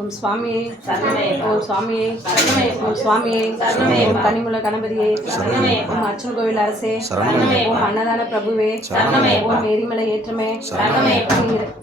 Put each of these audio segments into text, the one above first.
ఓం స్వామియే ఓం స్వామియే ఓం స్వామియే ఓం కనిముల గణపతియే ఓం అర్చన కోవిల అరసే ఓం అన్నదాన ప్రభువే ఓం మేరిమల ఏత్రమే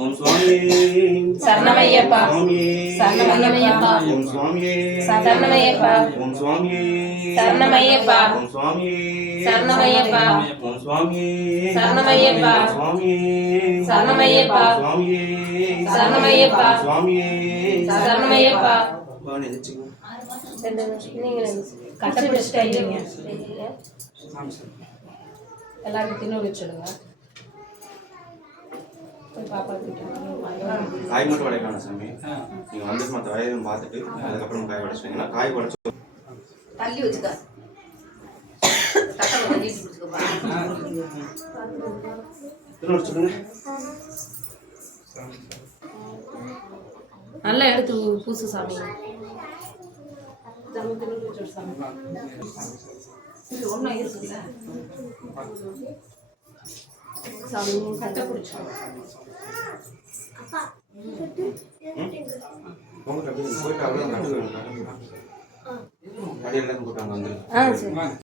ஓம் சரணமயப்பா எல்லாரும் தின்னு வச்சிடுங்க காய் மட்டும் சாமி நீங்க வந்து வயது பார்த்துட்டு அதுக்கப்புறம் காய் உடைச்சுவீங்கன்னா காய் உடைச்சு தள்ளி வச்சுக்கோ நல்லா எடுத்து பூசு சாமி ஒன்னா சாமி கட்ட குடிச்சோம் அப்பா கட்டு கட்டு கட்டு கட்டு கட்டு கட்டு கட்டு கட்டு கட்டு கட்டு கட்டு